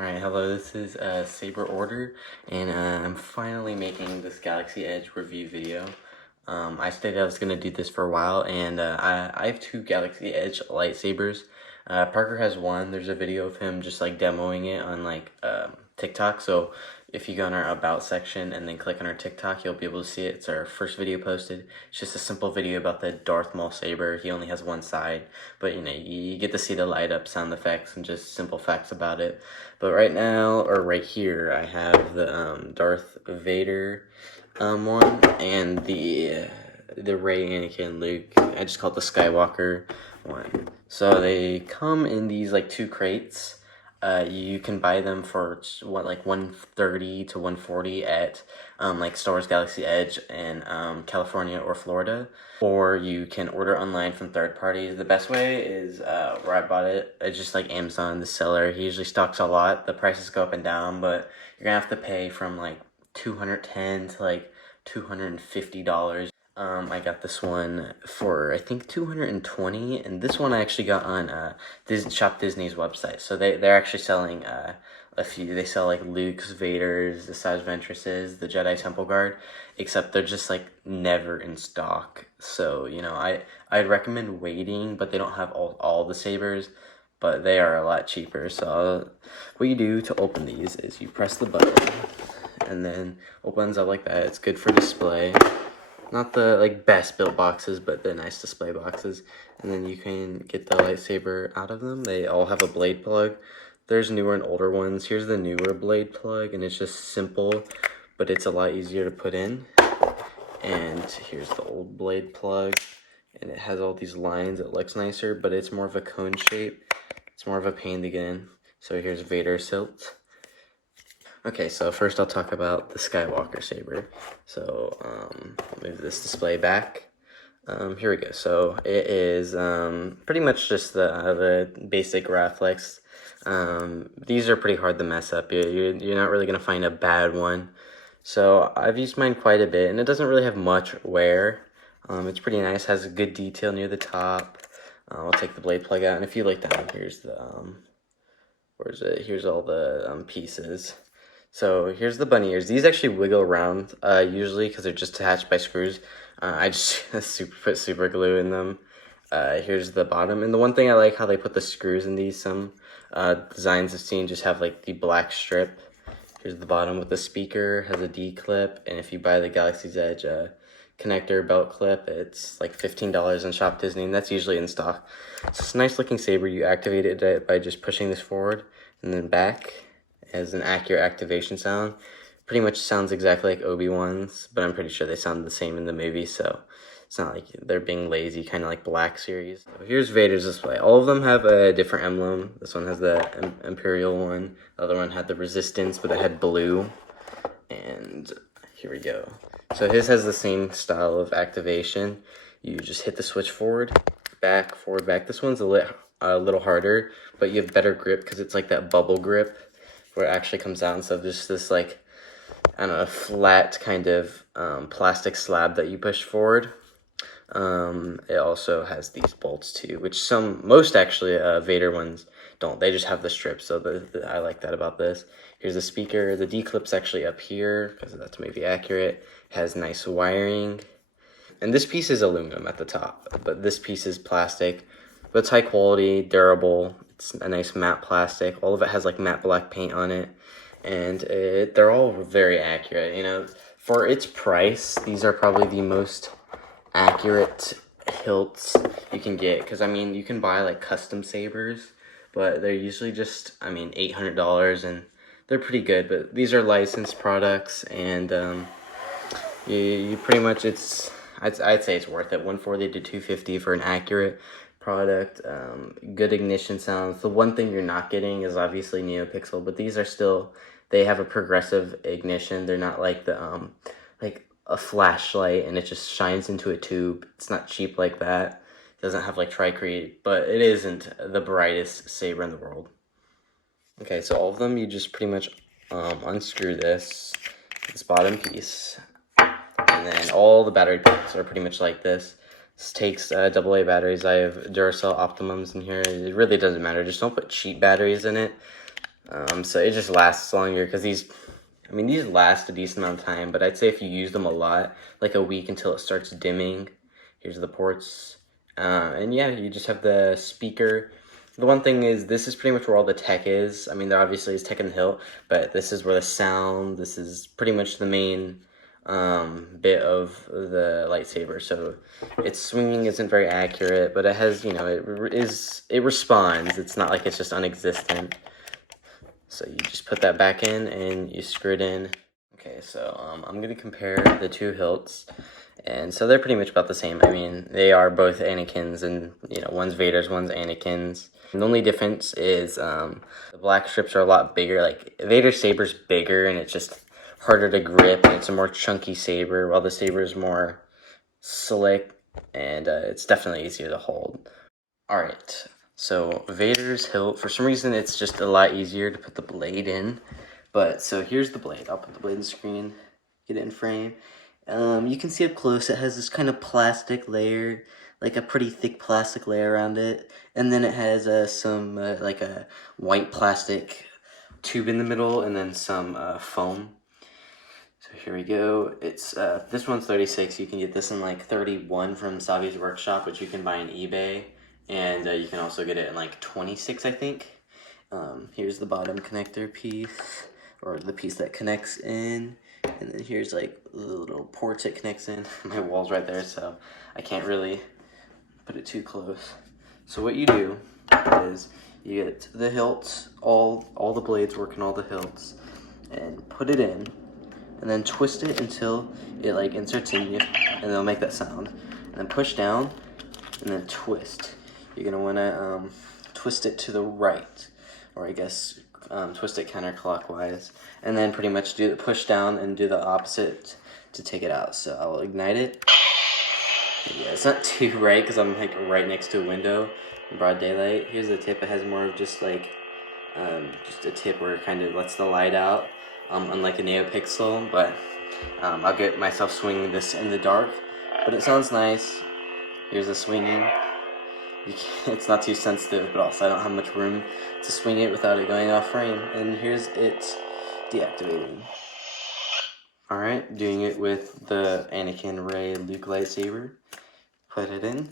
Alright, hello, this is Saber Order, and I'm finally making this Galaxy Edge review video. I stated I was going to do this for a while, and I have two Galaxy Edge lightsabers. Parker has one. There's a video of him just like demoing it on TikTok, so if you go in our About section and then click on our TikTok, you'll be able to see it. It's our first video posted. It's just a simple video about the Darth Maul saber. He only has one side, but you get to see the light up sound effects and just simple facts about it. But right now, or right here, I have the Darth Vader one and the Rey, Anakin, Luke. I just call it the Skywalker one. So they come in these like two crates. You can buy them for what, like $130 to $140 at like Star Wars Galaxy Edge in California or Florida, or you can order online from third parties. The best way is where I bought it. It's just like Amazon. The seller, he usually stocks a lot. The prices go up and down, but you're gonna have to pay from like $210 to like $250. I got this one for I think $220, and this one I actually got on Shop Disney's website. So they're actually selling a few. They sell like Luke's, Vader's, the Asajj Ventress's, the Jedi Temple Guard, except they're just like never in stock. So I'd recommend waiting, but they don't have all the sabers, but they are a lot cheaper. So what you do to open these is you press the button, and then opens up like that. It's good for display. Not the like best built boxes, but the nice display boxes. And then you can get the lightsaber out of them. They all have a blade plug. There's newer and older ones. Here's the newer blade plug, and it's just simple, but it's a lot easier to put in. And here's the old blade plug, and it has all these lines. It looks nicer, but it's more of a cone shape. It's more of a pain to get in. So here's Vader's hilt. Okay, so first I'll talk about the Skywalker saber. So I'll move this display back. Here we go. So it is pretty much just the basic reflex. These are pretty hard to mess up. You're not really gonna find a bad one. So I've used mine quite a bit, and it doesn't really have much wear. It's pretty nice. Has a good detail near the top. I'll take the blade plug out, and if you look down, here's the where's it? Here's all the pieces. So here's the bunny ears. These actually wiggle around usually because they're just attached by screws. I just put super glue in them. Here's the bottom. And the one thing I like how they put the screws in these. Some designs I've seen just have like the black strip. Here's the bottom with the speaker. Has a D clip. And if you buy the Galaxy's Edge connector belt clip, it's like $15 on Shop Disney, and that's usually in stock. So it's a nice looking saber. You activate it by just pushing this forward and then back. Has an accurate activation sound. Pretty much sounds exactly like Obi-Wan's, but I'm pretty sure they sound the same in the movie, so it's not like they're being lazy, kind of like Black Series. So here's Vader's display. All of them have a different emblem. This one has the Imperial one. The other one had the Resistance, but it had blue. And here we go. So his has the same style of activation. You just hit the switch forward, back, forward, back. This one's a little harder, but you have better grip because it's like that bubble grip where it actually comes out instead of just this like, I don't know, flat kind of plastic slab that you push forward. It also has these bolts too, which most actually Vader ones don't. They just have the strip, so I like that about this. Here's the speaker. The D-clip's actually up here because that's maybe accurate. It has nice wiring. And this piece is aluminum at the top, but this piece is plastic. But it's high quality, durable. It's a nice matte plastic. All of it has like matte black paint on it. And they're all very accurate. For its price, these are probably the most accurate hilts you can get. Because, you can buy like custom sabers, but they're usually just, $800, and they're pretty good. But these are licensed products, and you pretty much, I'd say it's worth it. $140 to $250 for an accurate product. Good ignition sounds. The one thing you're not getting is obviously neopixel, but these are still, they have a progressive ignition. They're not like the like a flashlight and it just shines into a tube. It's not cheap like that. It doesn't have like tricrete, but it isn't the brightest saber in the world. Okay, so all of them, you just pretty much unscrew this bottom piece, and then all the battery packs are pretty much like this. This takes AA batteries. I have Duracell Optimums in here. It really doesn't matter. Just don't put cheap batteries in it. So it just lasts longer because these last a decent amount of time, but I'd say if you use them a lot, like a week until it starts dimming. Here's the ports. And yeah, you just have the speaker. The one thing is, this is pretty much where all the tech is. I mean, there obviously is tech in the hilt, but this is where the sound, this is pretty much the main bit of the lightsaber. So its swinging isn't very accurate, but it has, you know, it responds. It's not like it's just unexistent. So you just put that back in and you screw it in. Okay, so I'm gonna compare the two hilts, and so they're pretty much about the same. I mean, they are both Anakin's, and you know, one's Vader's, one's Anakin's. And the only difference is the black strips are a lot bigger. Like Vader's saber's bigger, and it's just harder to grip, and it's a more chunky saber, while the saber is more slick, and it's definitely easier to hold. All right. So Vader's hilt, for some reason, it's just a lot easier to put the blade in. But so here's the blade. I'll put the blade in the screen, get it in frame. You can see up close, it has this kind of plastic layer, like a pretty thick plastic layer around it. And then it has some like a white plastic tube in the middle, and then some foam. So here we go. It's this one's 36. You can get this in like 31 from Savi's Workshop, which you can buy on eBay. And you can also get it in like 26, I think. Here's the bottom connector piece, or the piece that connects in. And then here's like the little ports it connects in. My wall's right there, so I can't really put it too close. So what you do is you get the hilts, all the blades work in all the hilts, and put it in, and then twist it until it like inserts in you, and it'll make that sound. And then push down, and then twist. You're gonna wanna twist it to the right, or I guess twist it counterclockwise, and then pretty much do the push down and do the opposite to take it out. So I'll ignite it. Yeah, it's not too bright because I'm like right next to a window in broad daylight. Here's the tip. It has more of just like just a tip where it kind of lets the light out, unlike a neopixel. But I'll get myself swinging this in the dark, but it sounds nice. Here's the swinging. It's not too sensitive, but also I don't have much room to swing it without it going off frame. And here's it deactivating. Alright, doing it with the Anakin, Rey, Luke lightsaber. Put it in.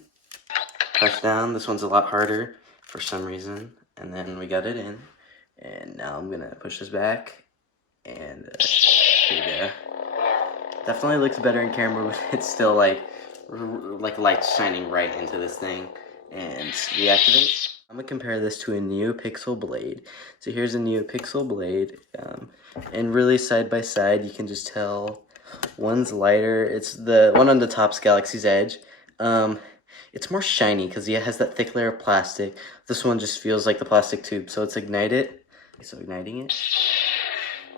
Push down. This one's a lot harder for some reason. And then we got it in. And now I'm going to push this back. And here we go. Definitely looks better in camera, but it's still like lights shining right into this thing. And reactivate. I'm gonna compare this to a neopixel blade. So here's a neopixel blade, and really side by side, you can just tell one's lighter. It's the one on the top's Galaxy's Edge. It's more shiny because it has that thick layer of plastic. This one just feels like the plastic tube. So let's ignite it. So igniting it,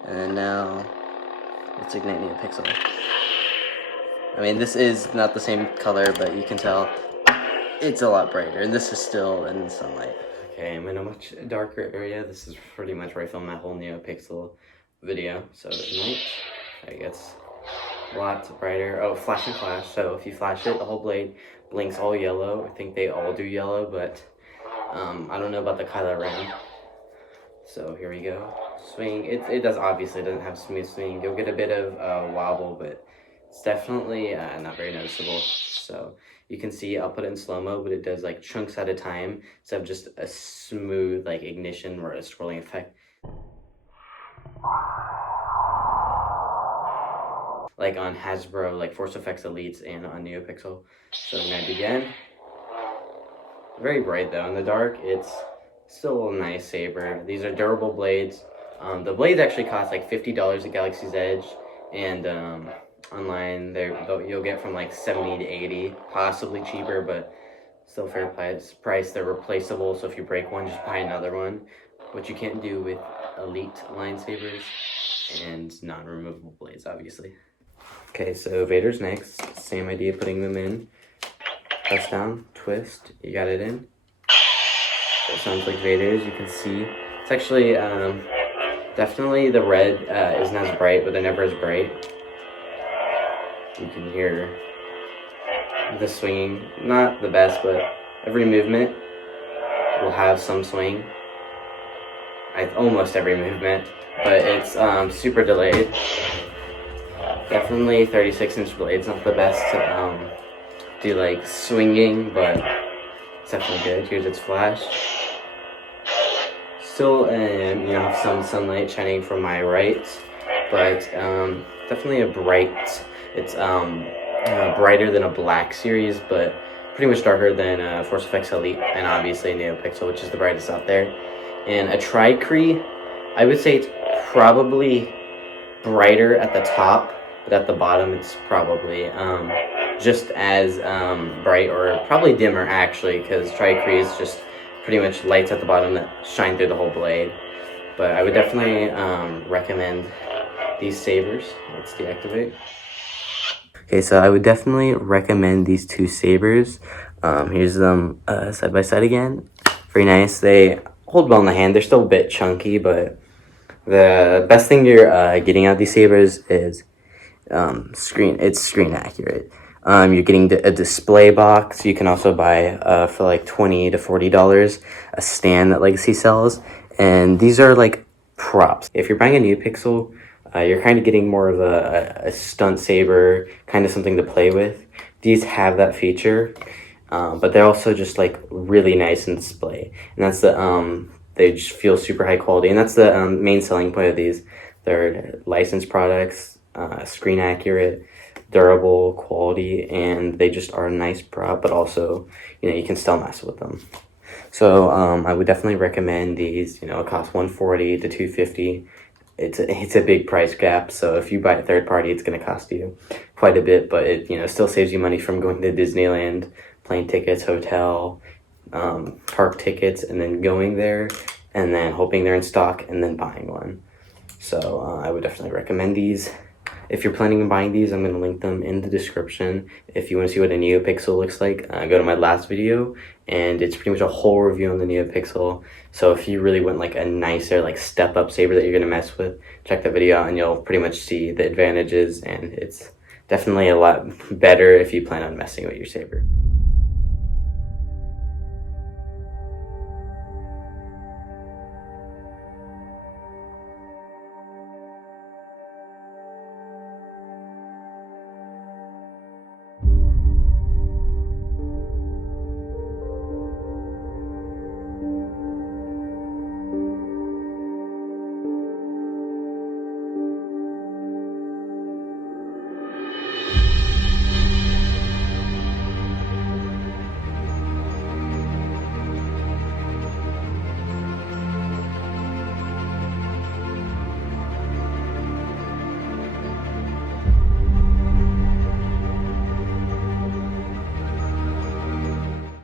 and then now let's ignite neopixel. I mean, this is not the same color, but you can tell it's a lot brighter, and this is still in sunlight. Okay, I'm in a much darker area. This is pretty much where I filmed that whole neopixel video. So ignite, it gets lots brighter. Oh, flash and flash. So if you flash it, the whole blade blinks all yellow. I think they all do yellow, but I don't know about the Kylo Ren. So here we go. Swing. It obviously doesn't have smooth swing. You'll get a bit of wobble, but it's definitely not very noticeable. So you can see I'll put it in slow-mo, but it does like chunks at a time instead of just a smooth like ignition or a scrolling effect. Like on Hasbro, like Force Effects Elites and on NeoPixel. So ignite again. Very bright though. In the dark, it's still a nice saber. These are durable blades. The blades actually cost like $50 at Galaxy's Edge, and online you'll get from like 70 to 80, possibly cheaper, but still fair price. They're replaceable, so if you break one, just buy another one, which you can't do with Elite lightsabers and non-removable blades, obviously. Okay, so Vader's next. Same idea, putting them in. Press down, twist, you got it in. So it sounds like Vader's, you can see. It's actually, definitely the red isn't as bright, but they're never as bright. You can hear the swinging. Not the best, but every movement will have some swing. almost every movement, but it's super delayed. Definitely 36-inch blades, not the best to do like swinging, but it's definitely good. Here's its flash. Still, have some sunlight shining from my right, but definitely it's brighter than a black series, but pretty much darker than Force FX Elite, and obviously Neopixel, which is the brightest out there. And a Tri-Cree, I would say it's probably brighter at the top, but at the bottom it's probably just as bright, or probably dimmer actually, because Tri-Cree is just pretty much lights at the bottom that shine through the whole blade. But I would definitely recommend these sabers. Let's deactivate. Okay, so I would definitely recommend these two sabers. Here's them side by side again. Very nice. They hold well in the hand. They're still a bit chunky, but the best thing you're getting out of these sabers is screen accurate. You're getting a display box. You can also buy for like $20 to $40 a stand that Legacy sells, and these are like props. If you're buying a neopixel, you're kind of getting more of a stunt saber, kind of something to play with. These have that feature, but they're also just like really nice in display, and that's they just feel super high quality, and that's the main selling point of these. They're licensed products, screen accurate, durable, quality, and they just are a nice prop, but also, you can still mess with them. So I would definitely recommend these. It costs $140 to $250. It's a big price gap, so if you buy a third party, it's going to cost you quite a bit, but it still saves you money from going to Disneyland, plane tickets, hotel, park tickets, and then going there, and then hoping they're in stock, and then buying one. So I would definitely recommend these. If you're planning on buying these, I'm going to link them in the description. If you want to see what a neopixel looks like, go to my last video, and it's pretty much a whole review on the neopixel. So if you really want like a nicer, like step-up saber that you're going to mess with, check that video out, and you'll pretty much see the advantages, and it's definitely a lot better if you plan on messing with your saber.